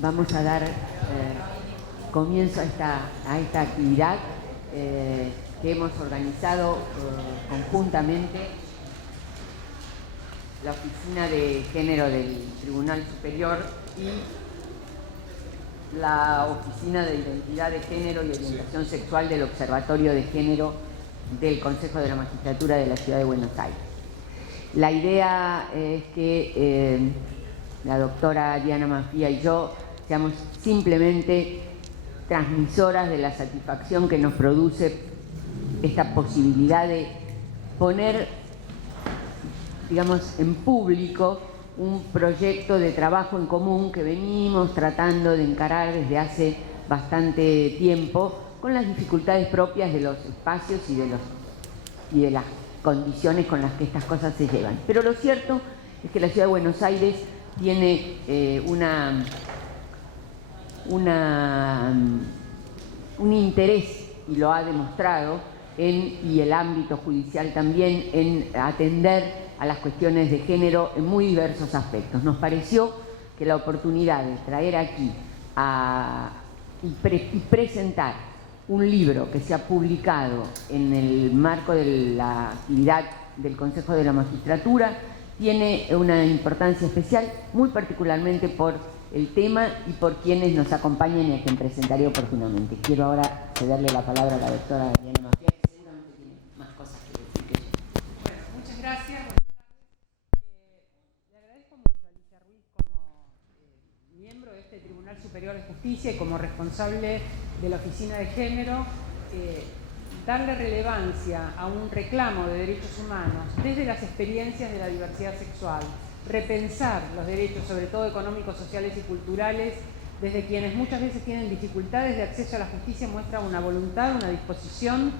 vamos a dar comienzo a esta actividad que hemos organizado conjuntamente la Oficina de Género del Tribunal Superior y la Oficina de Identidad de Género y Orientación Sexual del Observatorio de Género del Consejo de la Magistratura de la Ciudad de Buenos Aires. La idea es que la doctora Diana Mafía y yo seamos simplemente transmisoras de la satisfacción que nos produce esta posibilidad de poner, digamos, en público un proyecto de trabajo en común que venimos tratando de encarar desde hace bastante tiempo, con las dificultades propias de los espacios y de las condiciones con las que estas cosas se llevan. Pero lo cierto es que la Ciudad de Buenos Aires tiene un interés, y lo ha demostrado, y el ámbito judicial también, en atender a las cuestiones de género en muy diversos aspectos. Nos pareció que la oportunidad de traer aquí y presentar un libro que se ha publicado en el marco de la actividad del Consejo de la Magistratura tiene una importancia especial, muy particularmente por el tema y por quienes nos acompañan y a quien presentaré oportunamente. Quiero ahora cederle la palabra a la doctora Diana Mafía, que seguramente tiene más cosas que decir que yo. Bueno, muchas gracias. Le agradezco mucho a Alicia Ruiz como miembro de este Tribunal Superior de Justicia y como responsable de la Oficina de Género, darle relevancia a un reclamo de derechos humanos desde las experiencias de la diversidad sexual, repensar los derechos, sobre todo económicos, sociales y culturales, desde quienes muchas veces tienen dificultades de acceso a la justicia, muestra una voluntad, una disposición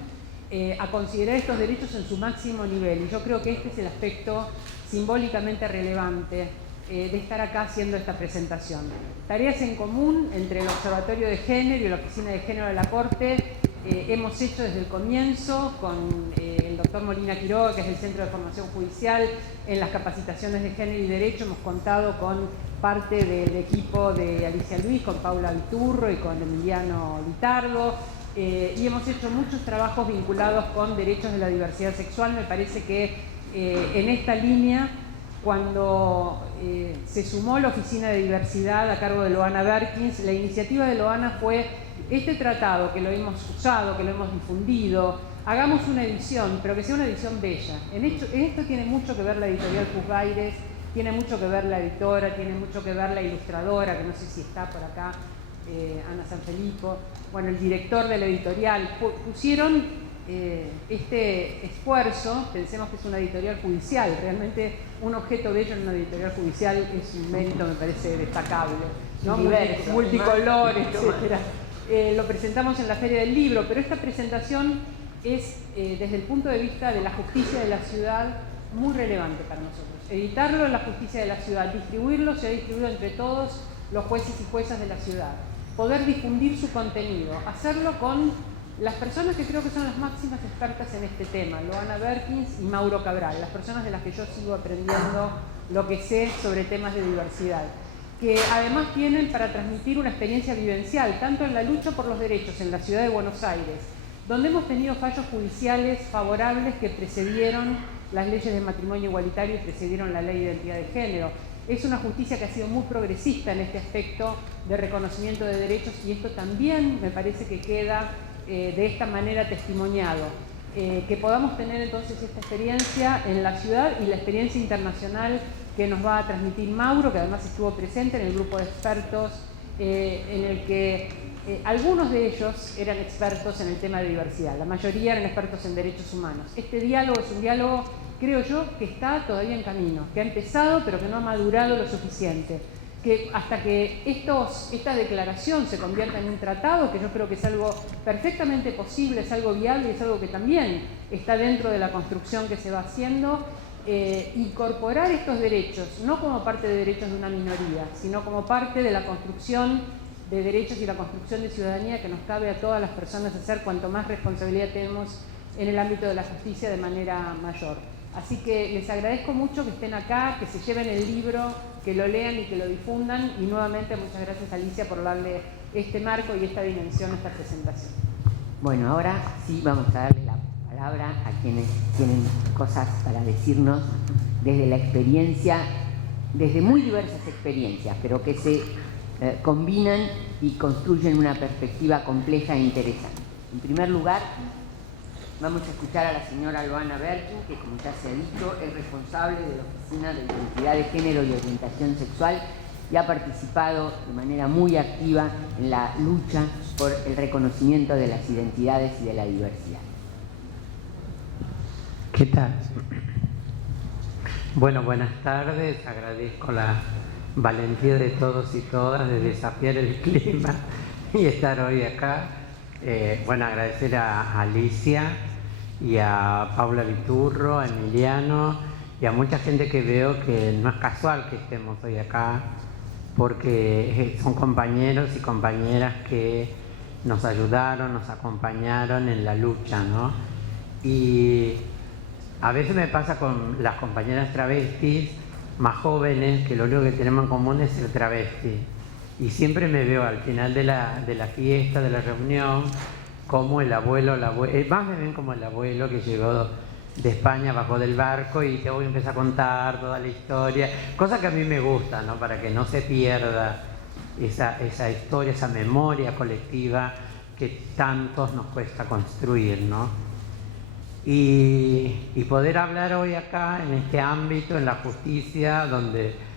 a considerar estos derechos en su máximo nivel. Y yo creo que este es el aspecto simbólicamente relevante de estar acá haciendo esta presentación. Tareas en común entre el Observatorio de Género y la Oficina de Género de la Corte hemos hecho desde el comienzo con el doctor Molina Quiroga, que es el Centro de Formación Judicial, en las capacitaciones de género y derecho. Hemos contado con parte del equipo de Alicia Ruiz, con Paula Viturro y con Emiliano Litardo, y hemos hecho muchos trabajos vinculados con derechos de la diversidad sexual. Me parece que en esta línea, cuando se sumó la Oficina de Diversidad a cargo de Loana Berkins, la iniciativa de Loana fue este tratado, que lo hemos usado, que lo hemos difundido, hagamos una edición, pero que sea una edición bella. En esto tiene mucho que ver la editorial Pusgaires, tiene mucho que ver la editora, tiene mucho que ver la ilustradora, que no sé si está por acá, Ana Sanfilippo, bueno, el director de la editorial. Pusieron este esfuerzo. Pensemos que es una editorial judicial, realmente un objeto bello en una editorial judicial es un mérito, me parece, destacable, ¿no? Diverso, multicolor, etcétera. Lo presentamos en la Feria del Libro, pero esta presentación es, desde el punto de vista de la justicia de la ciudad, muy relevante para nosotros. Editarlo en la justicia de la ciudad, distribuirlo, se ha distribuido entre todos los jueces y juezas de la ciudad, poder difundir su contenido, hacerlo con las personas que creo que son las máximas expertas en este tema, Loana Berkins y Mauro Cabral, las personas de las que yo sigo aprendiendo lo que sé sobre temas de diversidad, que además tienen para transmitir una experiencia vivencial, tanto en la lucha por los derechos en la ciudad de Buenos Aires, donde hemos tenido fallos judiciales favorables que precedieron las leyes de matrimonio igualitario y precedieron la ley de identidad de género. Es una justicia que ha sido muy progresista en este aspecto de reconocimiento de derechos, y esto también me parece que queda de esta manera testimoniado. Que podamos tener entonces esta experiencia en la ciudad y la experiencia internacional que nos va a transmitir Mauro, que además estuvo presente en el grupo de expertos, en el que algunos de ellos eran expertos en el tema de diversidad, la mayoría eran expertos en derechos humanos. Este diálogo es un diálogo, creo yo, que está todavía en camino, que ha empezado pero que no ha madurado lo suficiente, que hasta que esta declaración se convierta en un tratado, que yo creo que es algo perfectamente posible, es algo viable, es algo que también está dentro de la construcción que se va haciendo, incorporar estos derechos, no como parte de derechos de una minoría, sino como parte de la construcción de derechos y la construcción de ciudadanía que nos cabe a todas las personas hacer, cuanto más responsabilidad tenemos en el ámbito de la justicia de manera mayor. Así que les agradezco mucho que estén acá, que se lleven el libro, que lo lean y que lo difundan. Y nuevamente muchas gracias, Alicia, por darle este marco y esta dimensión a esta presentación. Bueno, ahora sí vamos a darle la palabra a quienes tienen cosas para decirnos desde la experiencia, desde muy diversas experiencias, pero que se combinan y construyen una perspectiva compleja e interesante. En primer lugar, vamos a escuchar a la señora Loana Berkin, que, como ya se ha dicho, es responsable de la Oficina de Identidad de Género y Orientación Sexual y ha participado de manera muy activa en la lucha por el reconocimiento de las identidades y de la diversidad. ¿Qué tal? Bueno, buenas tardes. Agradezco la valentía de todos y todas de desafiar el clima y estar hoy acá. Bueno, agradecer a Alicia y a Paula Viturro, a Emiliano y a mucha gente que veo que no es casual que estemos hoy acá, porque son compañeros y compañeras que nos ayudaron, nos acompañaron en la lucha, ¿no? Y a veces me pasa con las compañeras travestis más jóvenes que lo único que tenemos en común es ser travesti. Y siempre me veo al final de la fiesta, de la reunión, como el abuelo, más me ven como el abuelo que llegó de España, bajó del barco y te voy a empezar a contar toda la historia, cosa que a mí me gusta, ¿no? Para que no se pierda esa historia, esa memoria colectiva que tantos nos cuesta construir, ¿no? Y poder hablar hoy acá, en este ámbito, en la justicia, donde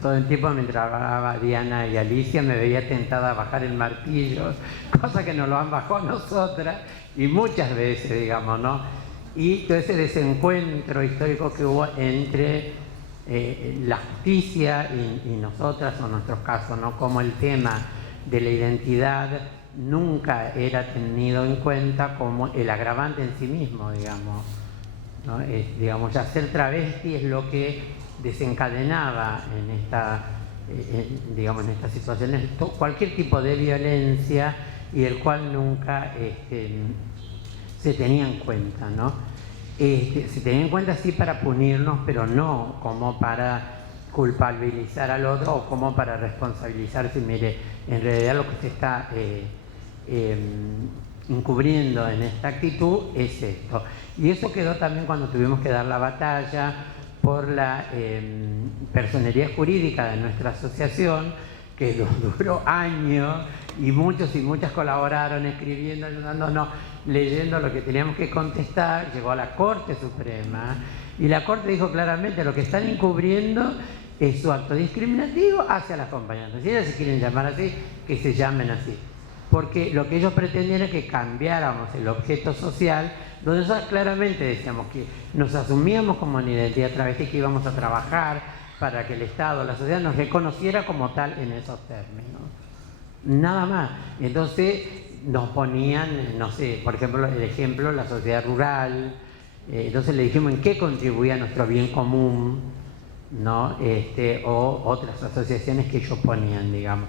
todo el tiempo mientras hablaba Diana y Alicia me veía tentada a bajar el martillo, cosa que nos lo han bajado nosotras, y muchas veces, digamos, ¿no? Y todo ese desencuentro histórico que hubo entre la justicia y nosotras, o nuestros casos, ¿no? Como el tema de la identidad nunca era tenido en cuenta como el agravante en sí mismo, digamos, ¿no? Digamos, ya ser travesti es lo que desencadenaba en estas situaciones cualquier tipo de violencia y el cual nunca se tenía en cuenta, ¿no? Se tenía en cuenta sí para punirnos, pero no como para culpabilizar al otro o como para responsabilizarse. Mire, en realidad lo que se está encubriendo en esta actitud es esto. Y eso quedó también cuando tuvimos que dar la batalla por la personería jurídica de nuestra asociación, que duró años y muchos y muchas colaboraron escribiendo, ayudándonos, leyendo lo que teníamos que contestar. Llegó a la Corte Suprema y la Corte dijo claramente: lo que están encubriendo es su acto discriminativo hacia las compañeras. Si ellas se quieren llamar así, que se llamen así. Porque lo que ellos pretendían es que cambiáramos el objeto social, donde nosotros claramente decíamos que nos asumíamos como una identidad travesti, que íbamos a trabajar para que el Estado, la sociedad nos reconociera como tal en esos términos. Nada más. Entonces nos ponían, no sé, por ejemplo, el ejemplo, la sociedad rural. Entonces le dijimos en qué contribuía nuestro bien común, ¿no? O otras asociaciones que ellos ponían, digamos.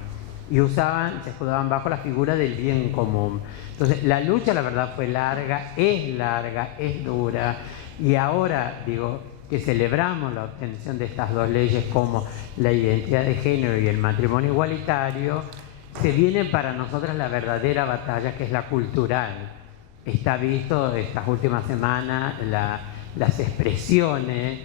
Y se escudaban bajo la figura del bien común. Entonces, la lucha, la verdad, fue larga, es dura, y ahora, digo, que celebramos la obtención de estas dos leyes como la identidad de género y el matrimonio igualitario, se viene para nosotras la verdadera batalla, que es la cultural. Está visto estas últimas semanas las expresiones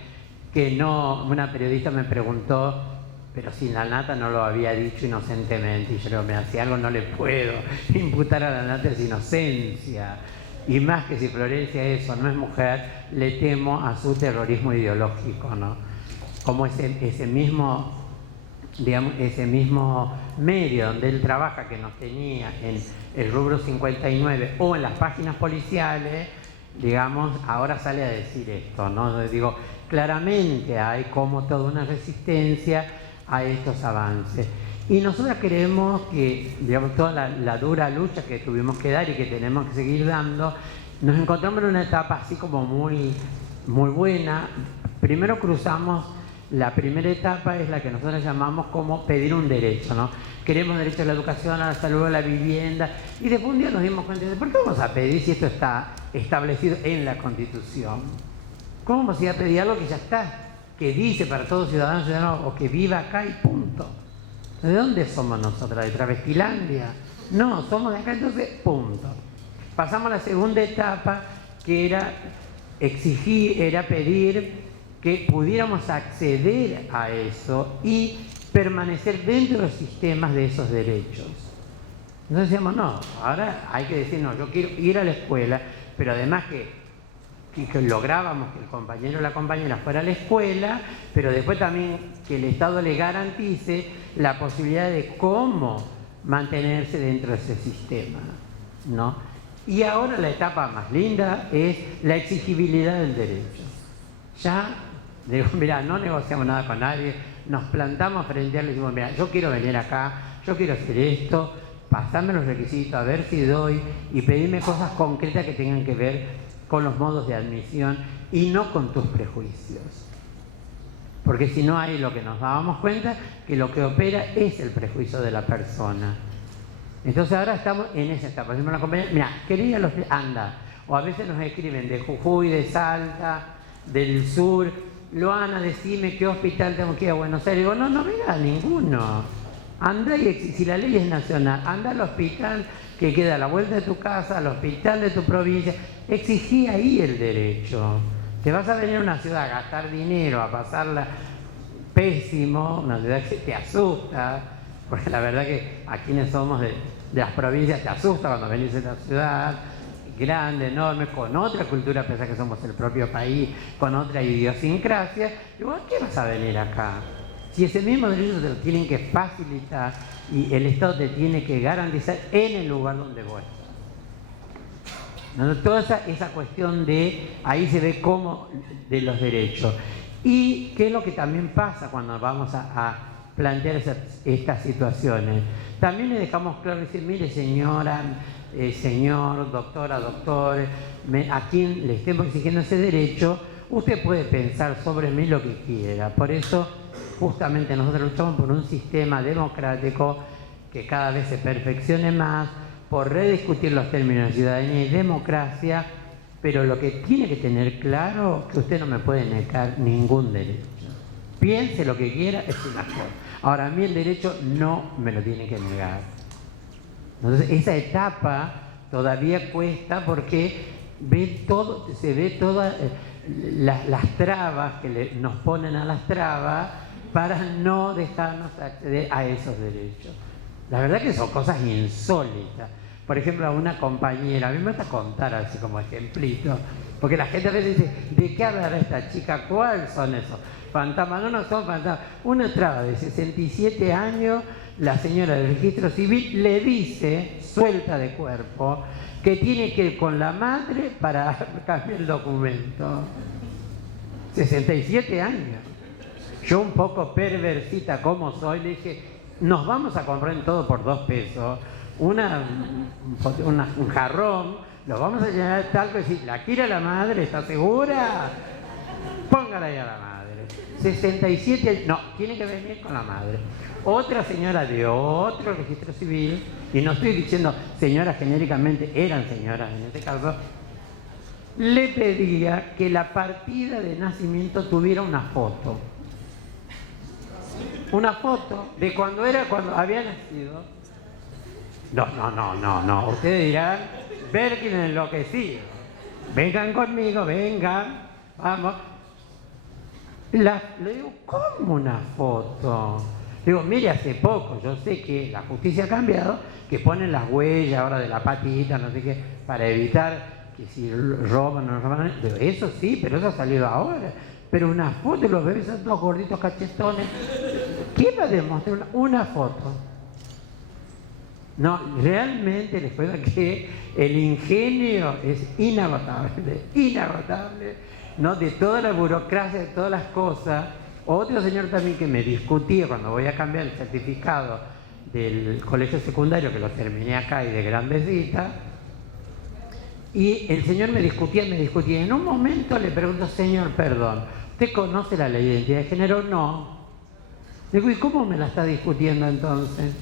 que una periodista me preguntó, pero si la Nata no lo había dicho inocentemente, y yo digo, mira, si algo no le puedo imputar a la Nata es inocencia, y más que si Florencia no es mujer, le temo a su terrorismo ideológico, ¿no? Como ese mismo, digamos, ese mismo medio donde él trabaja, que nos tenía en el rubro 59 o en las páginas policiales, digamos, ahora sale a decir esto, ¿no? Digo, claramente hay como toda una resistencia a estos avances. Y nosotros creemos que, digamos, toda la dura lucha que tuvimos que dar y que tenemos que seguir dando, nos encontramos en una etapa así como muy, muy buena. Primero cruzamos, la primera etapa es la que nosotros llamamos como pedir un derecho, ¿no? Queremos derecho a la educación, a la salud, a la vivienda, y después un día nos dimos cuenta de ¿por qué vamos a pedir si esto está establecido en la Constitución? ¿Cómo se va a pedir algo que ya está? Que dice para todos ciudadanos o que viva acá y punto. ¿De dónde somos nosotros? ¿De Travestilandia? No, somos de acá, entonces punto. Pasamos a la segunda etapa, que era pedir que pudiéramos acceder a eso y permanecer dentro de los sistemas de esos derechos. Entonces decíamos, no, ahora hay que decir, no, yo quiero ir a la escuela, pero además que lográbamos que el compañero o la compañera fuera a la escuela, pero después también que el Estado le garantice la posibilidad de cómo mantenerse dentro de ese sistema, ¿no? Y ahora la etapa más linda es la exigibilidad del derecho. Ya, digo, mira, no negociamos nada con nadie, nos plantamos frente a él y decimos, mira, yo quiero venir acá, yo quiero hacer esto, pasarme los requisitos, a ver si doy, y pedirme cosas concretas que tengan que ver con los modos de admisión y no con tus prejuicios. Porque si no, hay lo que nos dábamos cuenta, que lo que opera es el prejuicio de la persona. Entonces ahora estamos en esa etapa. Decimos a la compañera, mira, quería los... anda. O a veces nos escriben de Jujuy, de Salta, del sur. Luana, decime qué hospital tengo que ir a Buenos Aires. Digo, no venga a ninguno. Anda y si la ley es nacional, anda al hospital que queda a la vuelta de tu casa, al hospital de tu provincia. Exigí ahí el derecho. Te vas a venir a una ciudad a gastar dinero, a pasarla pésimo, una ciudad que te asusta, porque la verdad que a quienes somos de las provincias te asusta cuando venís a esta ciudad grande, enorme, con otra cultura, a pesar que somos el propio país, con otra idiosincrasia. Digo, ¿a qué vas a venir acá? Si ese mismo derecho te lo tienen que facilitar y el Estado te tiene que garantizar en el lugar donde vos estás. ¿No? Toda esa cuestión de, ahí se ve cómo de los derechos. Y qué es lo que también pasa cuando vamos a plantear estas situaciones. También le dejamos claro decir, mire señora, señor, doctora, doctor, a quien le estemos exigiendo ese derecho, usted puede pensar sobre mí lo que quiera. Por eso, justamente nosotros luchamos por un sistema democrático que cada vez se perfeccione más, por rediscutir los términos de ciudadanía y democracia, pero lo que tiene que tener claro es que usted no me puede negar ningún derecho. Piense lo que quiera, es una cosa. Ahora, a mí el derecho no me lo tiene que negar. Entonces, esa etapa todavía cuesta porque se ve todas las trabas que nos ponen a las trabas para no dejarnos acceder a esos derechos. La verdad que son cosas insólitas. Por ejemplo, a una compañera, a mí me gusta contar así como ejemplito, porque la gente a veces dice, ¿de qué hablará esta chica? ¿Cuáles son esos fantasmas? No son fantasmas. Una traba de 67 años, la señora del registro civil le dice, suelta de cuerpo, que tiene que ir con la madre para cambiar el documento. 67 años. Yo un poco perversita como soy, le dije, nos vamos a comprar en todo por 2 pesos, un jarrón, lo vamos a llenar de talco y decir, ¿la quiere la madre? ¿Está segura? Póngala ahí a la madre. 67, no, tiene que venir con la madre. Otra señora de otro registro civil, y no estoy diciendo señoras genéricamente, eran señoras en este caso, le pedía que la partida de nacimiento tuviera una foto. Una foto de cuando había nacido. No. Ustedes dirán, Berkin enloquecido. Vengan conmigo, vengan, vamos. Le digo, ¿cómo una foto? Le digo, mire, hace poco, yo sé que la justicia ha cambiado, que ponen las huellas ahora de la patita, no sé qué, para evitar que si roban o no roban. Digo, eso sí, pero eso ha salido ahora. Pero una foto, los bebés son todos gorditos cachetones. ¿Quién va a demostrar una foto? No, realmente les cuento que el ingenio es inagotable, ¿no? De toda la burocracia, de todas las cosas. Otro señor también que me discutía cuando voy a cambiar el certificado del colegio secundario, que lo terminé acá y de grandecita, y el señor me discutía. En un momento le pregunto, señor, perdón, ¿usted conoce la ley de identidad de género? No. Digo, ¿y cómo me la está discutiendo entonces?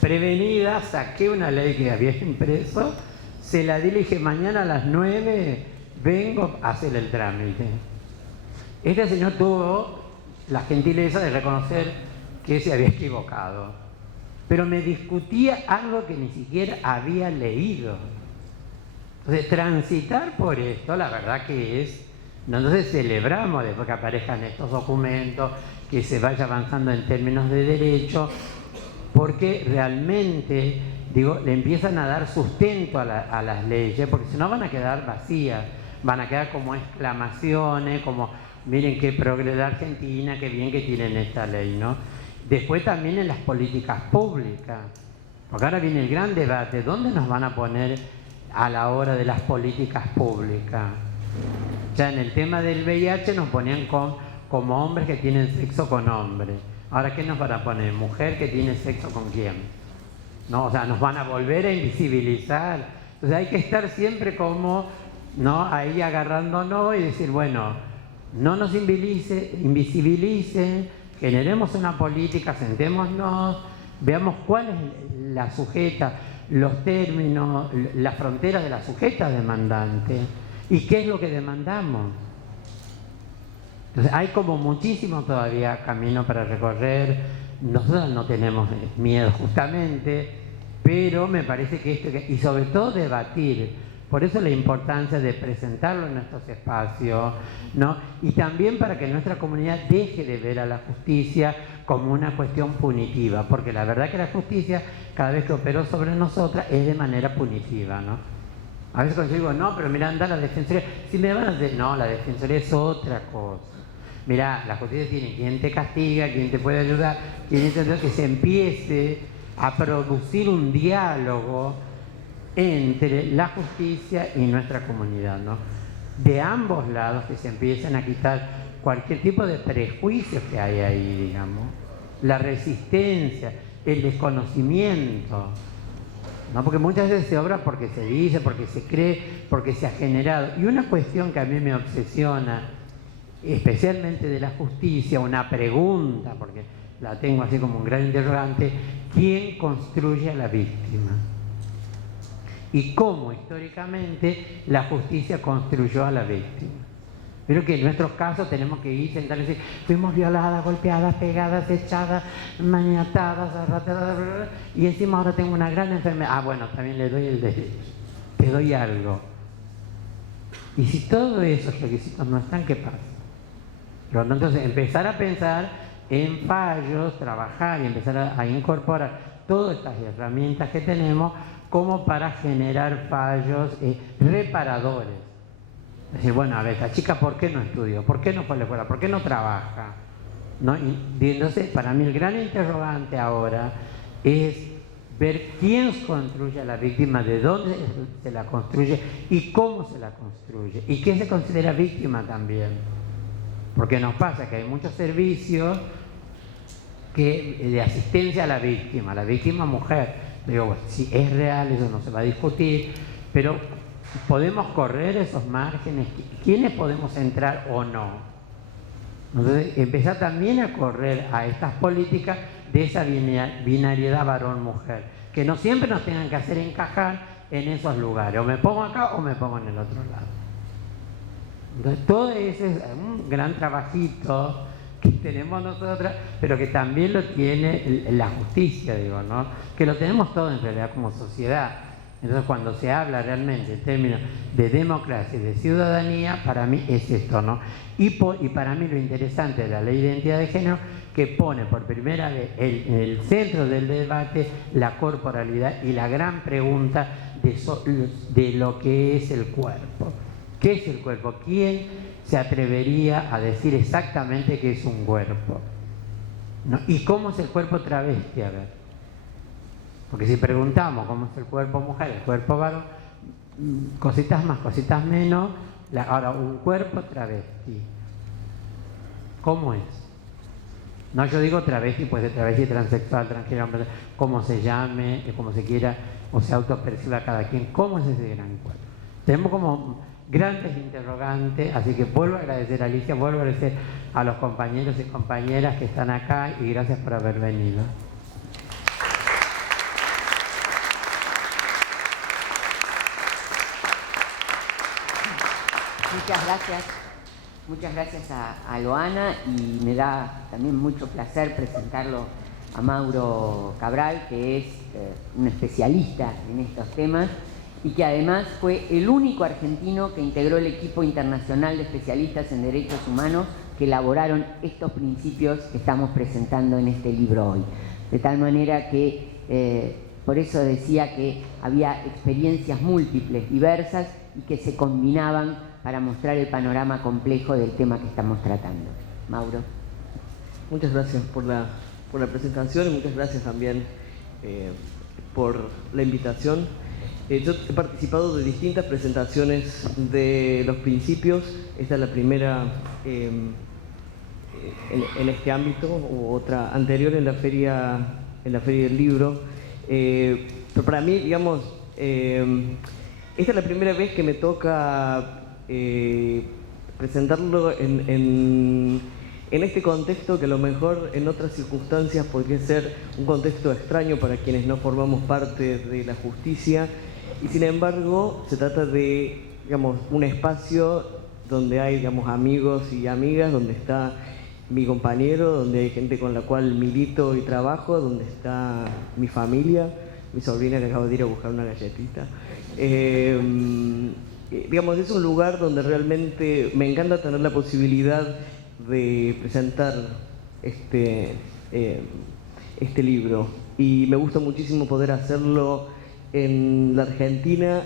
Prevenida, saqué una ley que había impreso, se la di, le dije, mañana a las 9 vengo a hacer el trámite. Este señor tuvo la gentileza de reconocer que se había equivocado, pero me discutía algo que ni siquiera había leído. Entonces, transitar por esto, la verdad que es... Entonces celebramos después que aparezcan estos documentos, que se vaya avanzando en términos de derecho, porque realmente, digo, le empiezan a dar sustento a las leyes, porque si no van a quedar vacías, van a quedar como exclamaciones, como miren qué progreso de Argentina, qué bien que tienen esta ley, ¿no? Después también en las políticas públicas, porque ahora viene el gran debate, ¿dónde nos van a poner a la hora de las políticas públicas? Ya en el tema del VIH nos ponían como hombres que tienen sexo con hombres. Ahora, ¿qué nos van a poner? ¿Mujer que tiene sexo con quién? ¿No? O sea, nos van a volver a invisibilizar. Entonces hay que estar siempre como, ¿no?, ahí agarrándonos y decir, bueno, no nos invisibilicen, generemos una política, sentémonos, veamos cuál es la sujeta, los términos, las fronteras de la sujeta demandante y qué es lo que demandamos. Entonces hay como muchísimo todavía camino para recorrer. Nosotros no tenemos miedo justamente, pero me parece que esto, y sobre todo debatir, por eso la importancia de presentarlo en nuestros espacios, ¿no? Y también para que nuestra comunidad deje de ver a la justicia como una cuestión punitiva, porque la verdad que la justicia cada vez que operó sobre nosotras es de manera punitiva, ¿no? A veces cuando yo digo, no, pero mira, anda la defensoría, si me van a decir, no, la defensoría es otra cosa. Mirá, la justicia tiene quien te castiga, quien te puede ayudar, quien te... que se empiece a producir un diálogo entre la justicia y nuestra comunidad, ¿no? De ambos lados, que se empiecen a quitar cualquier tipo de prejuicios que hay ahí, digamos, la resistencia, el desconocimiento, ¿no? Porque muchas veces se obra porque se dice, porque se cree, porque se ha generado. Y una cuestión que a mí me obsesiona, especialmente de la justicia, una pregunta, porque la tengo así como un gran interrogante: ¿quién construye a la víctima? Y cómo históricamente la justicia construyó a la víctima. Pero que en nuestros casos tenemos que ir, sentarnos y decir, fuimos violadas, golpeadas, pegadas, echadas, maniatadas, y encima ahora tengo una gran enfermedad. Ah, bueno, también le doy el derecho, te doy algo. Y si todos esos requisitos no están, ¿qué pasa? Pero entonces empezar a pensar en fallos, trabajar y empezar a incorporar todas estas herramientas que tenemos como para generar fallos reparadores. Es decir, bueno, a ver, esta chica, ¿por qué no estudió? ¿Por qué no fue a la escuela? ¿Por qué no trabaja? ¿No? Y entonces, para mí el gran interrogante ahora es ver quién construye a la víctima, de dónde se la construye y cómo se la construye. Y qué se considera víctima también. Porque nos pasa que hay muchos servicios de asistencia a la víctima mujer. Digo, bueno, si es real, eso no se va a discutir, pero podemos correr esos márgenes, ¿quiénes podemos entrar o no? Entonces, empezar también a correr a estas políticas de esa binariedad varón-mujer, que no siempre nos tengan que hacer encajar en esos lugares, o me pongo acá o me pongo en el otro lado. Entonces, todo ese es un gran trabajito que tenemos nosotras, pero que también lo tiene la justicia, digo, ¿no? Que lo tenemos todo en realidad como sociedad. Entonces, cuando se habla realmente en términos de democracia y de ciudadanía, para mí es esto, ¿no? Y para mí lo interesante de la Ley de Identidad de Género, que pone por primera vez en el centro del debate la corporalidad y la gran pregunta de lo que es el cuerpo. ¿Qué es el cuerpo? ¿Quién se atrevería a decir exactamente qué es un cuerpo? ¿No? ¿Y cómo es el cuerpo travesti? A ver. Porque si preguntamos cómo es el cuerpo mujer, el cuerpo varón, cositas más, cositas menos. Ahora, un cuerpo travesti, ¿cómo es? No, yo digo travesti, pues de travesti, transexual, transgénero, como se llame, como se quiera, o se autoperciba cada quien. ¿Cómo es ese gran cuerpo? Tenemos como grandes interrogantes, así que vuelvo a agradecer a Alicia, vuelvo a agradecer a los compañeros y compañeras que están acá y gracias por haber venido. Muchas gracias. Muchas gracias a Loana, y me da también mucho placer presentarlo a Mauro Cabral, que es un especialista en estos temas y que además fue el único argentino que integró el equipo internacional de especialistas en derechos humanos que elaboraron estos principios que estamos presentando en este libro hoy. De tal manera que por eso decía que había experiencias múltiples, diversas, y que se combinaban para mostrar el panorama complejo del tema que estamos tratando. Mauro. Muchas gracias por la presentación, y muchas gracias también por la invitación. Yo he participado de distintas presentaciones de los principios. Esta es la primera en este ámbito, u otra anterior en la feria del libro. Pero para mí, digamos, esta es la primera vez que me toca presentarlo en este contexto, que a lo mejor en otras circunstancias podría ser un contexto extraño para quienes no formamos parte de la justicia, y sin embargo se trata de, digamos, un espacio donde hay, digamos, amigos y amigas, donde está mi compañero, donde hay gente con la cual milito y trabajo, donde está mi familia, mi sobrina que acaba de ir a buscar una galletita. Digamos, es un lugar donde realmente me encanta tener la posibilidad de presentar este libro, y me gusta muchísimo poder hacerlo en la Argentina,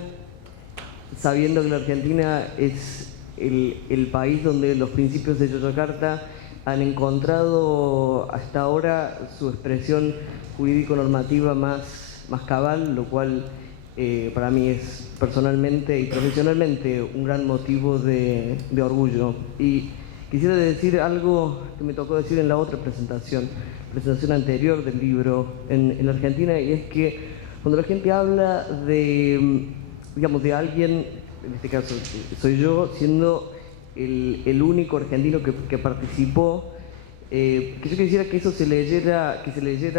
sabiendo que la Argentina es el país donde los principios de Yogyakarta han encontrado hasta ahora su expresión jurídico-normativa más cabal, lo cual para mí es personalmente y profesionalmente un gran motivo de orgullo. Y quisiera decir algo que me tocó decir en la otra presentación anterior del libro en la Argentina, y es que cuando la gente habla de, digamos, de alguien, en este caso soy yo, siendo el único argentino que participó, que yo quisiera que eso se leyera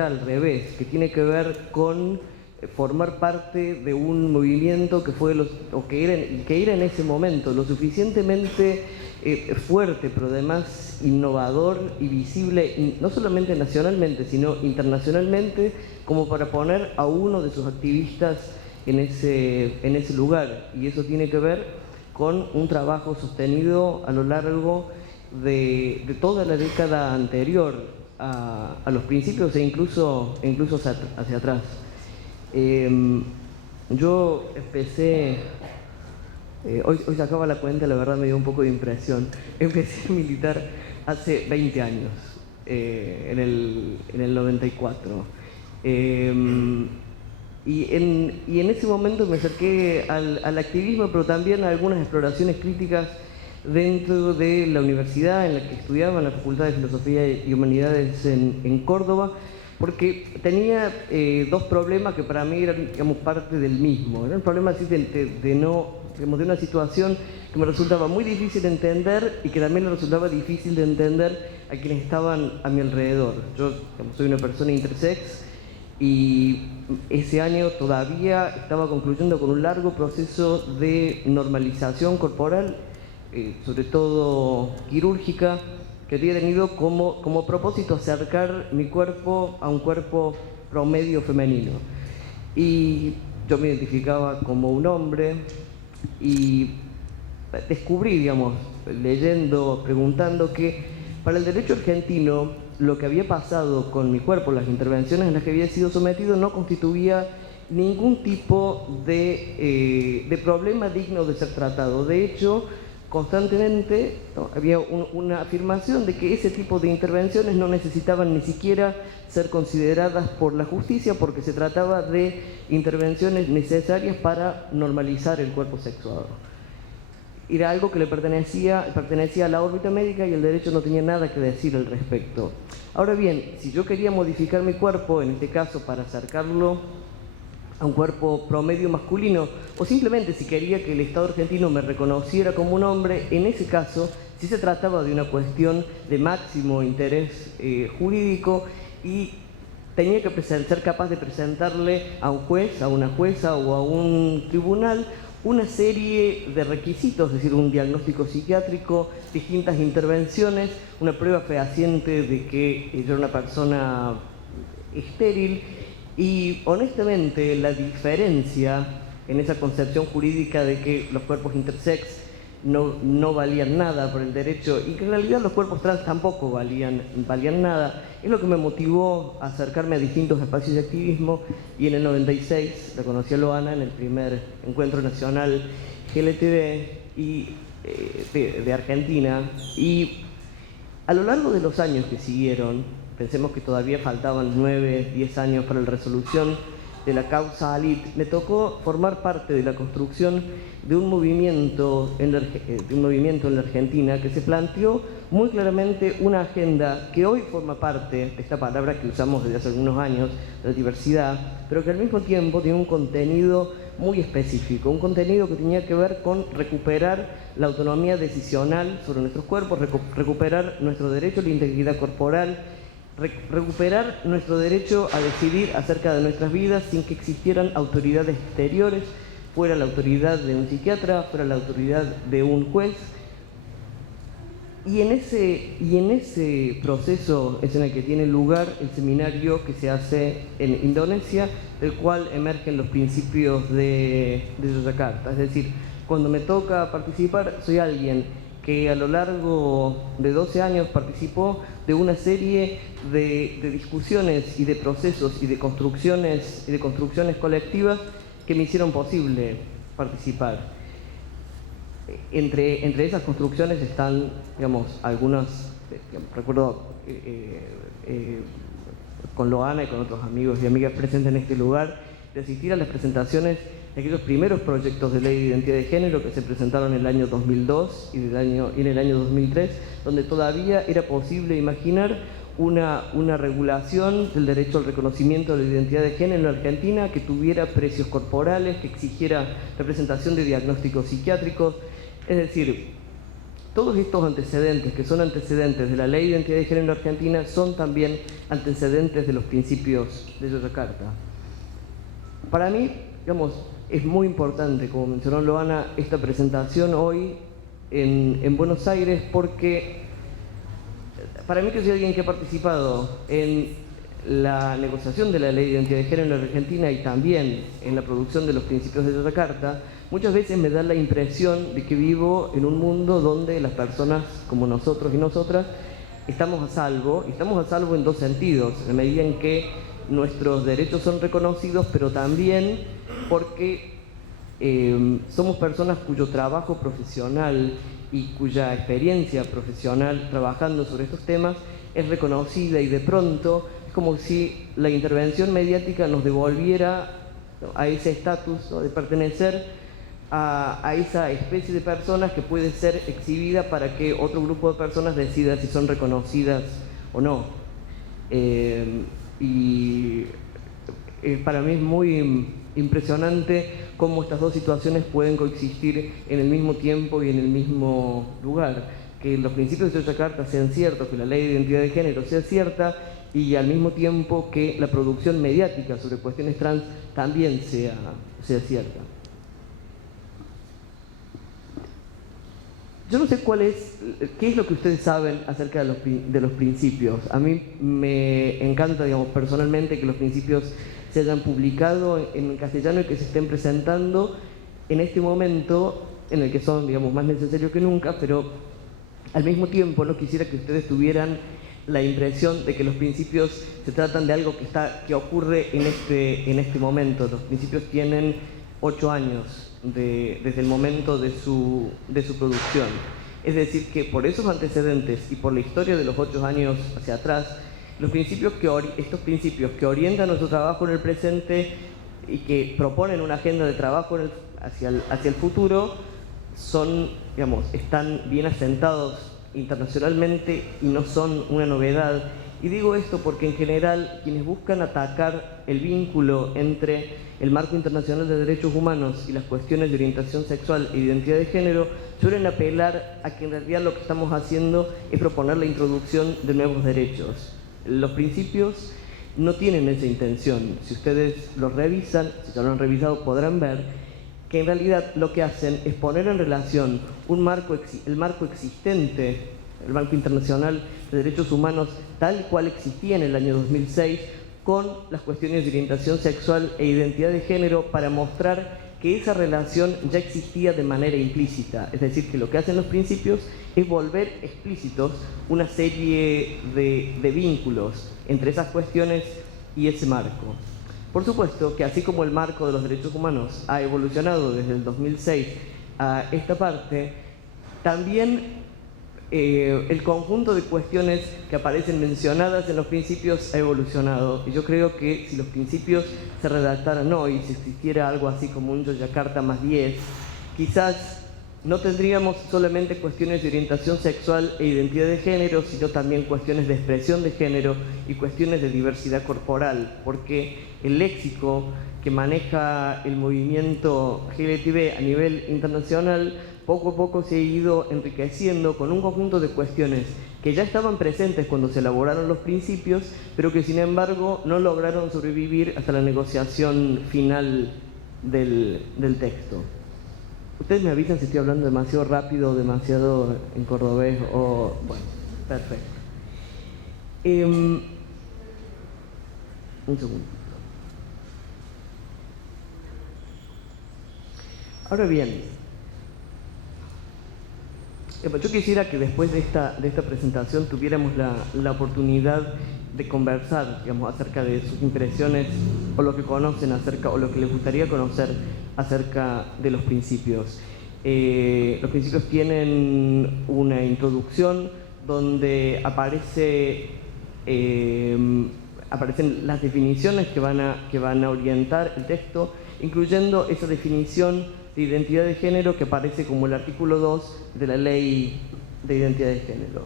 al revés, que tiene que ver con formar parte de un movimiento que fue que era en ese momento lo suficientemente fuerte, pero además innovador y visible, no solamente nacionalmente, sino internacionalmente, como para poner a uno de sus activistas en ese lugar. Y eso tiene que ver con un trabajo sostenido a lo largo de toda la década anterior a los principios, e incluso hacia atrás. Yo empecé, hoy sacaba la cuenta, la verdad me dio un poco de impresión. Empecé a militar hace 20 años, en el 94. Y en ese momento me acerqué al activismo, pero también a algunas exploraciones críticas dentro de la universidad en la que estudiaba, en la Facultad de Filosofía y Humanidades en Córdoba, porque tenía dos problemas que para mí eran, digamos, parte del mismo. Era un problema así de una situación que me resultaba muy difícil de entender, y que también le resultaba difícil de entender a quienes estaban a mi alrededor. Yo, digamos, soy una persona intersex, y ese año todavía estaba concluyendo con un largo proceso de normalización corporal, sobre todo quirúrgica, que había tenido como propósito acercar mi cuerpo a un cuerpo promedio femenino. Y yo me identificaba como un hombre, y descubrí, digamos, leyendo, preguntando, que para el derecho argentino lo que había pasado con mi cuerpo, las intervenciones en las que había sido sometido, no constituía ningún tipo de problema digno de ser tratado. De hecho, constantemente, ¿no?, había una afirmación de que ese tipo de intervenciones no necesitaban ni siquiera ser consideradas por la justicia, porque se trataba de intervenciones necesarias para normalizar el cuerpo sexuado. Era algo que le pertenecía a la órbita médica, y el derecho no tenía nada que decir al respecto. Ahora bien, si yo quería modificar mi cuerpo, en este caso para acercarlo a un cuerpo promedio masculino, o simplemente si quería que el Estado argentino me reconociera como un hombre, en ese caso sí se trataba de una cuestión de máximo interés jurídico, y tenía que ser capaz de presentarle a un juez, a una jueza o a un tribunal una serie de requisitos, es decir, un diagnóstico psiquiátrico, distintas intervenciones, una prueba fehaciente de que yo era una persona estéril, y honestamente la diferencia en esa concepción jurídica de que los cuerpos intersex no valían nada por el derecho y que en realidad los cuerpos trans tampoco valían nada, es lo que me motivó a acercarme a distintos espacios de activismo, y en el 96 la conocí a Loana en el primer encuentro nacional GLTB de Argentina, y a lo largo de los años que siguieron, pensemos que todavía faltaban 9, 10 años para la resolución de la causa Alit, me tocó formar parte de la construcción de un movimiento en la Argentina que se planteó muy claramente una agenda que hoy forma parte de esta palabra que usamos desde hace algunos años, de la diversidad, pero que al mismo tiempo tiene un contenido muy específico, un contenido que tenía que ver con recuperar la autonomía decisional sobre nuestros cuerpos, recuperar nuestro derecho a la integridad corporal, recuperar nuestro derecho a decidir acerca de nuestras vidas sin que existieran autoridades exteriores, fuera la autoridad de un psiquiatra, fuera la autoridad de un juez. Y en ese proceso es en el que tiene lugar el seminario que se hace en Indonesia, del cual emergen los principios de Yogyakarta. Es decir, cuando me toca participar, soy alguien que a lo largo de 12 años participó de una serie de discusiones y de procesos y de construcciones colectivas que me hicieron posible participar. Entre esas construcciones están, digamos, algunas, recuerdo con Loana y con otros amigos y amigas presentes en este lugar, de asistir a las presentaciones de aquellos primeros proyectos de ley de identidad de género que se presentaron en el año 2002 y en el año 2003, donde todavía era posible imaginar una regulación del derecho al reconocimiento de la identidad de género en la Argentina que tuviera precios corporales, que exigiera representación de diagnósticos psiquiátricos. Es decir, todos estos antecedentes, que son antecedentes de la ley de identidad de género en la Argentina, son también antecedentes de los principios de Yogyakarta. Para mí, digamos, es muy importante, como mencionó Loana, esta presentación hoy en Buenos Aires, porque para mí, que soy alguien que ha participado en la negociación de la ley de identidad de género en la Argentina y también en la producción de los principios de Yogyakarta, muchas veces me da la impresión de que vivo en un mundo donde las personas como nosotros y nosotras estamos a salvo en dos sentidos, en la medida en que nuestros derechos son reconocidos, pero también porque somos personas cuyo trabajo profesional y cuya experiencia profesional trabajando sobre estos temas es reconocida, y de pronto es como si la intervención mediática nos devolviera a ese estatus, ¿no?, de pertenecer a esa especie de personas que puede ser exhibida para que otro grupo de personas decida si son reconocidas o no. Para mí es muy impresionante cómo estas dos situaciones pueden coexistir en el mismo tiempo y en el mismo lugar. Que los principios de Yogyakarta sean ciertos, que la ley de identidad de género sea cierta, y al mismo tiempo que la producción mediática sobre cuestiones trans también sea cierta. Yo no sé qué es lo que ustedes saben acerca de los principios. A mí me encanta, digamos, personalmente, que los principios se hayan publicado en castellano y que se estén presentando en este momento en el que son, digamos, más necesarios que nunca, pero al mismo tiempo no quisiera que ustedes tuvieran la impresión de que los principios se tratan de algo que ocurre en este momento. Los principios tienen 8 años desde el momento de su producción. Es decir, que por esos antecedentes y por la historia de los 8 años hacia atrás, estos principios que orientan nuestro trabajo en el presente y que proponen una agenda de trabajo hacia el futuro, están bien asentados internacionalmente y no son una novedad. Y digo esto porque en general quienes buscan atacar el vínculo entre el marco internacional de derechos humanos y las cuestiones de orientación sexual e identidad de género suelen apelar a que en realidad lo que estamos haciendo es proponer la introducción de nuevos derechos. Los principios no tienen esa intención. Si ustedes los revisan, si ya lo han revisado, podrán ver que en realidad lo que hacen es poner en relación el marco existente, el marco internacional de derechos humanos tal cual existía en el año 2006, con las cuestiones de orientación sexual e identidad de género, para mostrar que esa relación ya existía de manera implícita. Es decir, que lo que hacen los principios es volver explícitos una serie de vínculos entre esas cuestiones y ese marco. Por supuesto que así como el marco de los derechos humanos ha evolucionado desde el 2006 a esta parte, también el conjunto de cuestiones que aparecen mencionadas en los principios ha evolucionado. Y yo creo que si los principios se redactaran hoy, si existiera algo así como un Yogyakarta más 10, quizás no tendríamos solamente cuestiones de orientación sexual e identidad de género, sino también cuestiones de expresión de género y cuestiones de diversidad corporal, porque el léxico que maneja el movimiento LGTB a nivel internacional poco a poco se ha ido enriqueciendo con un conjunto de cuestiones que ya estaban presentes cuando se elaboraron los principios, pero que sin embargo no lograron sobrevivir hasta la negociación final del texto. Ustedes me avisan si estoy hablando demasiado rápido, demasiado en cordobés o... Bueno, perfecto. Un segundo. Ahora bien, yo quisiera que después de esta presentación tuviéramos la oportunidad de conversar, digamos, acerca de sus impresiones o lo que conocen acerca, o lo que les gustaría conocer acerca de los principios. Los principios tienen una introducción donde aparecen las definiciones que van a orientar el texto, incluyendo esa definición de identidad de género que aparece como el artículo 2 de la Ley de Identidad de Género,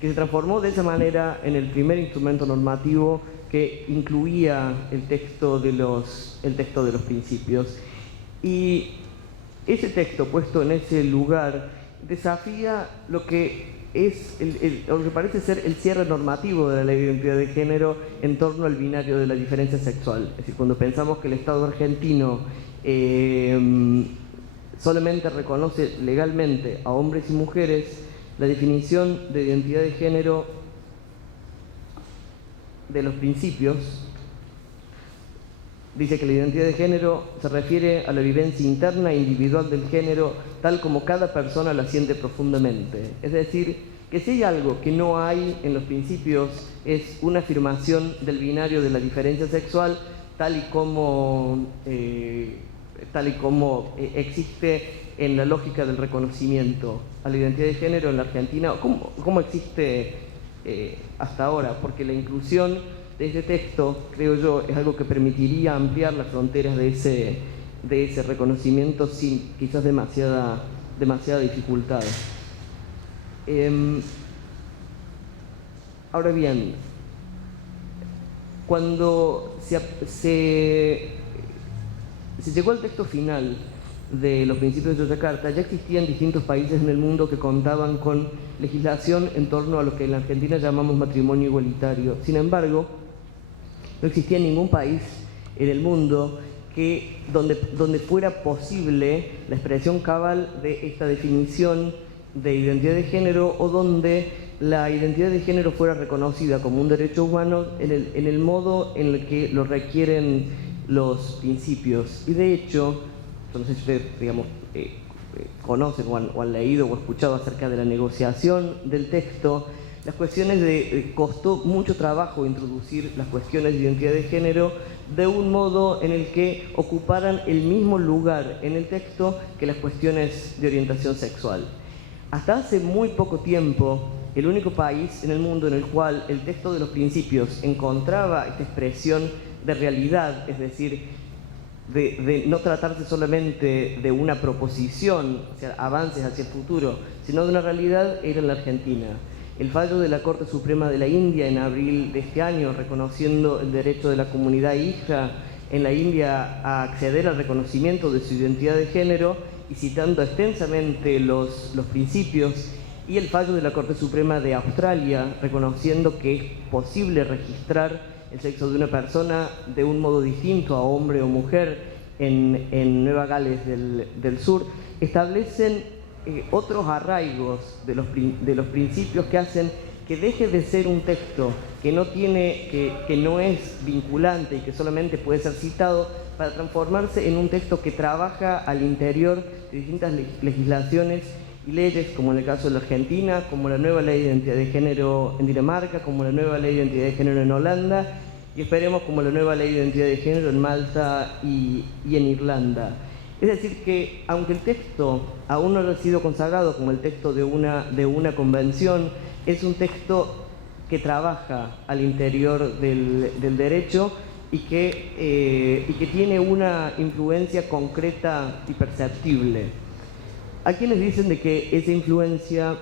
que se transformó de esa manera en el primer instrumento normativo que incluía el texto de los principios. Y ese texto puesto en ese lugar desafía lo que es lo que parece ser el cierre normativo de la Ley de Identidad de Género en torno al binario de la diferencia sexual. Es decir, cuando pensamos que el Estado argentino solamente reconoce legalmente a hombres y mujeres, la definición de identidad de género de los principios dice que la identidad de género se refiere a la vivencia interna e individual del género tal como cada persona la siente profundamente. Es decir, que si hay algo que no hay en los principios es una afirmación del binario de la diferencia sexual tal y como existe en la lógica del reconocimiento a la identidad de género en la Argentina, como existe hasta ahora, porque la inclusión de ese texto, creo yo, es algo que permitiría ampliar las fronteras de ese reconocimiento sin quizás demasiada dificultad. Ahora bien, cuando se llegó al texto final de los principios de Yogyakarta, ya existían distintos países en el mundo que contaban con legislación en torno a lo que en la Argentina llamamos matrimonio igualitario. Sin embargo, no existía ningún país en el mundo donde fuera posible la expresión cabal de esta definición de identidad de género, o donde la identidad de género fuera reconocida como un derecho humano en el modo en el que lo requieren los principios. Y de hecho, no sé si ustedes, digamos, conocen o han leído o escuchado acerca de la negociación del texto, las cuestiones costó mucho trabajo introducir las cuestiones de identidad de género de un modo en el que ocuparan el mismo lugar en el texto que las cuestiones de orientación sexual. Hasta hace muy poco tiempo, el único país en el mundo en el cual el texto de los principios encontraba esta expresión de realidad, es decir, de no tratarse solamente de una proposición, o sea, avances hacia el futuro, sino de una realidad, era en la Argentina. El fallo de la Corte Suprema de la India en abril de este año, reconociendo el derecho de la comunidad hija en la India a acceder al reconocimiento de su identidad de género, y citando extensamente los principios, y el fallo de la Corte Suprema de Australia, reconociendo que es posible registrar el sexo de una persona de un modo distinto a hombre o mujer en Nueva Gales del Sur, establecen otros arraigos de los principios que hacen que deje de ser un texto que no es vinculante y que solamente puede ser citado, para transformarse en un texto que trabaja al interior de distintas legislaciones y leyes, como en el caso de la Argentina, como la nueva ley de identidad de género en Dinamarca, como la nueva ley de identidad de género en Holanda, y esperemos como la nueva ley de identidad de género en Malta y en Irlanda. Es decir que, aunque el texto aún no ha sido consagrado como el texto de una convención, es un texto que trabaja al interior del derecho y que tiene una influencia concreta y perceptible. Hay quienes dicen de que esa influencia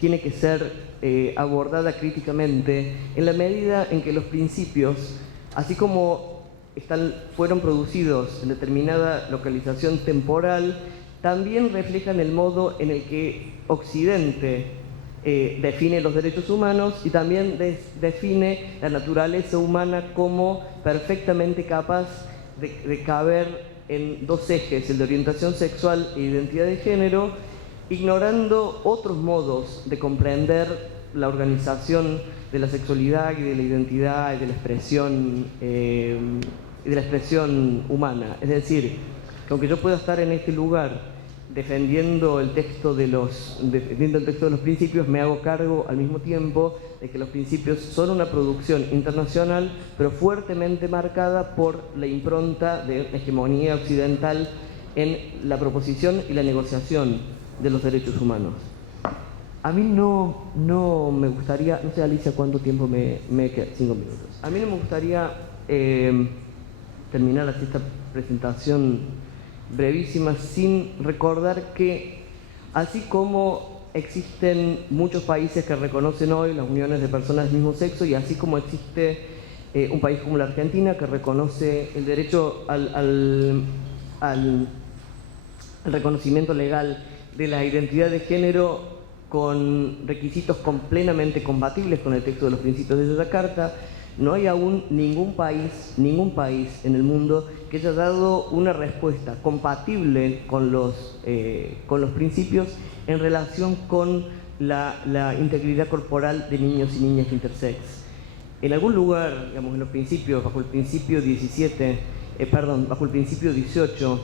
tiene que ser abordada críticamente en la medida en que los principios, así como fueron producidos en determinada localización temporal, también reflejan el modo en el que Occidente define los derechos humanos y también define la naturaleza humana como perfectamente capaz de caber en dos ejes, el de orientación sexual e identidad de género, ignorando otros modos de comprender la organización de la sexualidad y de la identidad y de la expresión humana. Es decir, que aunque yo pueda estar en este lugar defendiendo el texto de los principios, me hago cargo al mismo tiempo de que los principios son una producción internacional, pero fuertemente marcada por la impronta de hegemonía occidental en la proposición y la negociación de los derechos humanos. A mí no me gustaría, no sé Alicia cuánto tiempo me queda, 5 minutos. A mí no me gustaría terminar así esta presentación brevísima sin recordar que, así como existen muchos países que reconocen hoy las uniones de personas del mismo sexo, y así como existe un país como la Argentina que reconoce el derecho al reconocimiento legal de la identidad de género con requisitos plenamente compatibles con el texto de los principios de esa carta, no hay aún ningún país en el mundo que haya dado una respuesta compatible con los principios en relación con la integridad corporal de niños y niñas intersex. En algún lugar, digamos, en los principios, bajo el principio 18,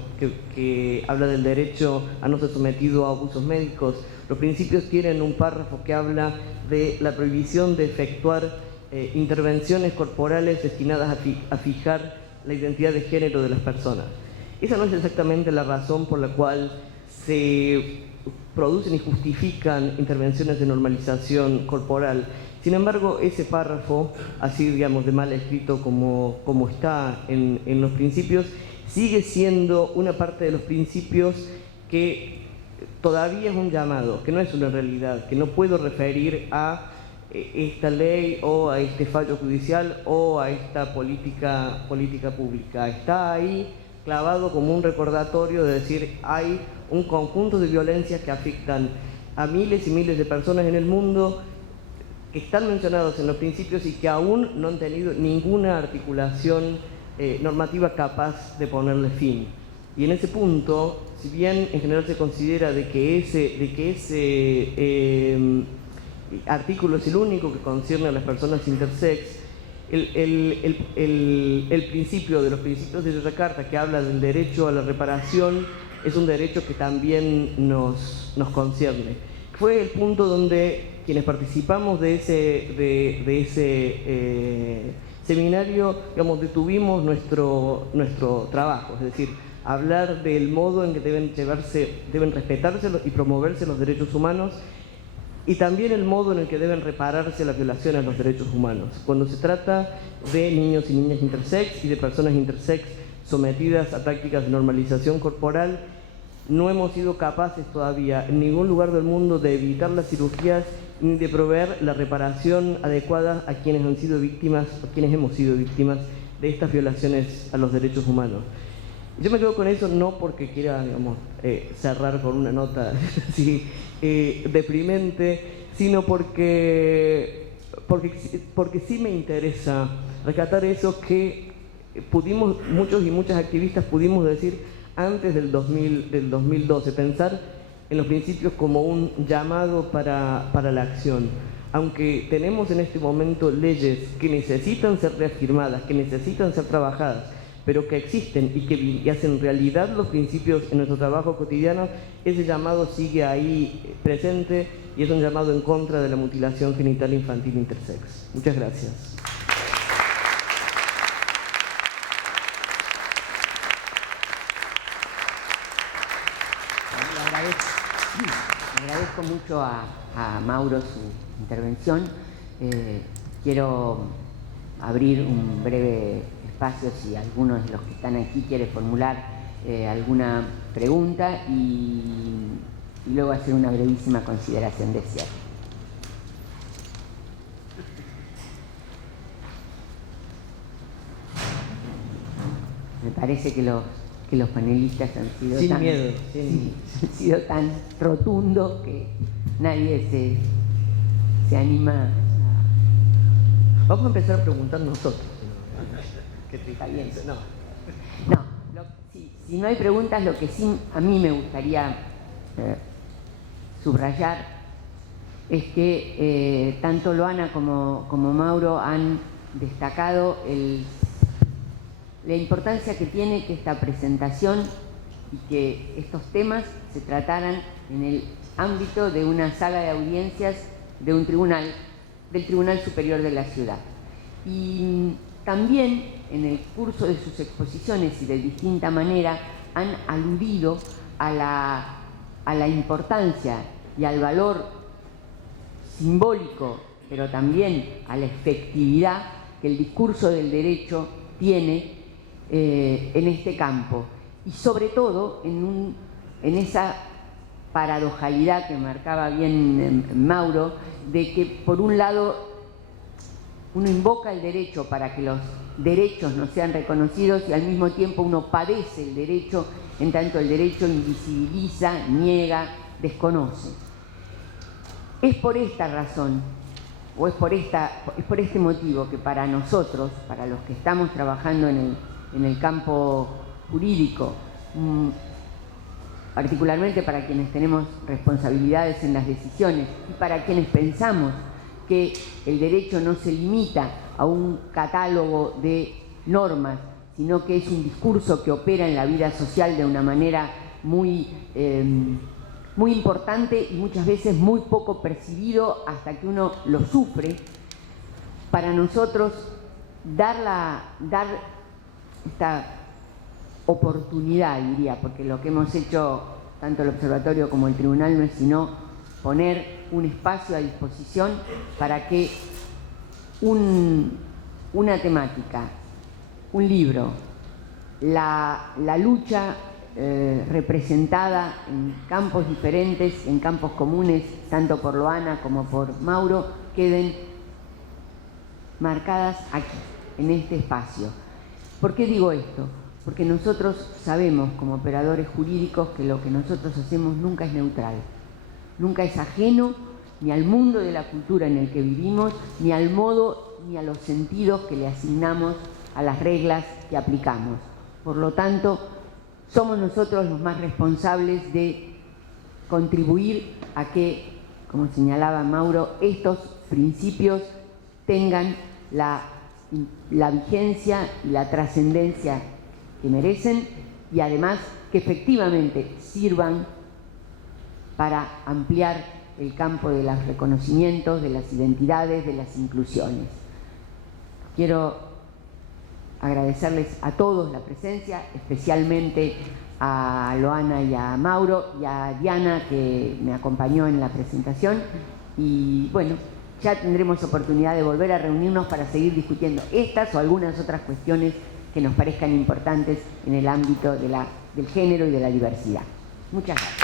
que habla del derecho a no ser sometido a abusos médicos, los principios tienen un párrafo que habla de la prohibición de efectuar intervenciones corporales destinadas a fijar la identidad de género de las personas. Esa no es exactamente la razón por la cual se producen y justifican intervenciones de normalización corporal. Sin embargo, ese párrafo, así digamos de mal escrito como está en los principios, sigue siendo una parte de los principios que todavía es un llamado, que no es una realidad, que no puedo referir a esta ley o a este fallo judicial o a esta política pública. Está ahí clavado como un recordatorio de decir, hay un conjunto de violencias que afectan a miles y miles de personas en el mundo, que están mencionados en los principios y que aún no han tenido ninguna articulación normativa capaz de ponerle fin. Y en ese punto, si bien en general se considera de que ese artículo es el único que concierne a las personas intersex, el principio de los principios de esa carta que habla del derecho a la reparación es un derecho que también nos concierne. Fue el punto donde quienes participamos de ese seminario, digamos, detuvimos nuestro trabajo, es decir, hablar del modo en que deben respetarse y promoverse los derechos humanos, y también el modo en el que deben repararse las violaciones a los derechos humanos. Cuando se trata de niños y niñas intersex y de personas intersex sometidas a prácticas de normalización corporal, no hemos sido capaces todavía en ningún lugar del mundo de evitar las cirugías ni de proveer la reparación adecuada a quienes han sido víctimas, o quienes hemos sido víctimas de estas violaciones a los derechos humanos. Yo me quedo con eso no porque quiera, digamos, cerrar con una nota así, deprimente, sino porque sí me interesa rescatar eso que muchos y muchas activistas pudimos decir antes del 2012, pensar en los principios como un llamado para la acción. Aunque tenemos en este momento leyes que necesitan ser reafirmadas, que necesitan ser trabajadas, pero que existen y que hacen realidad los principios en nuestro trabajo cotidiano, ese llamado sigue ahí presente y es un llamado en contra de la mutilación genital infantil intersex. Muchas gracias. Le agradezco mucho a Mauro su intervención. Quiero abrir un breve espacio si alguno de los que están aquí quiere formular alguna pregunta y luego hacer una brevísima consideración de cierre. Me parece que los panelistas han sido tan rotundos que nadie se anima a... Vamos a empezar a preguntar nosotros. Está bien. Si no hay preguntas, lo que sí a mí me gustaría subrayar es que tanto Loana como Mauro han destacado la importancia que tiene que esta presentación y que estos temas se trataran en el ámbito de una sala de audiencias de un tribunal, del Tribunal Superior de la Ciudad. Y también en el curso de sus exposiciones y de distinta manera han aludido a la importancia y al valor simbólico, pero también a la efectividad que el discurso del derecho tiene en este campo, y sobre todo en esa paradojalidad que marcaba bien Mauro, de que por un lado uno invoca el derecho para que los derechos no sean reconocidos y al mismo tiempo uno padece el derecho, en tanto el derecho invisibiliza, niega, desconoce. Es por esta razón, o es por este motivo que para nosotros, para los que estamos trabajando en el campo jurídico, particularmente para quienes tenemos responsabilidades en las decisiones y para quienes pensamos que el derecho no se limita a un catálogo de normas, sino que es un discurso que opera en la vida social de una manera muy importante y muchas veces muy poco percibido hasta que uno lo sufre. Para nosotros dar esta oportunidad, diría, porque lo que hemos hecho tanto el observatorio como el tribunal no es sino poner un espacio a disposición para que una temática, un libro, la lucha representada en campos diferentes, en campos comunes, tanto por Loana como por Mauro, queden marcadas aquí, en este espacio. ¿Por qué digo esto? Porque nosotros sabemos como operadores jurídicos que lo que nosotros hacemos nunca es neutral, nunca es ajeno ni al mundo de la cultura en el que vivimos, ni al modo ni a los sentidos que le asignamos a las reglas que aplicamos. Por lo tanto, somos nosotros los más responsables de contribuir a que, como señalaba Mauro, estos principios tengan la vigencia y la trascendencia que merecen y además que efectivamente sirvan para ampliar el campo de los reconocimientos, de las identidades, de las inclusiones. Quiero agradecerles a todos la presencia, especialmente a Loana y a Mauro y a Diana, que me acompañó en la presentación, y bueno, ya tendremos oportunidad de volver a reunirnos para seguir discutiendo estas o algunas otras cuestiones que nos parezcan importantes en el ámbito del género y de la diversidad. Muchas gracias.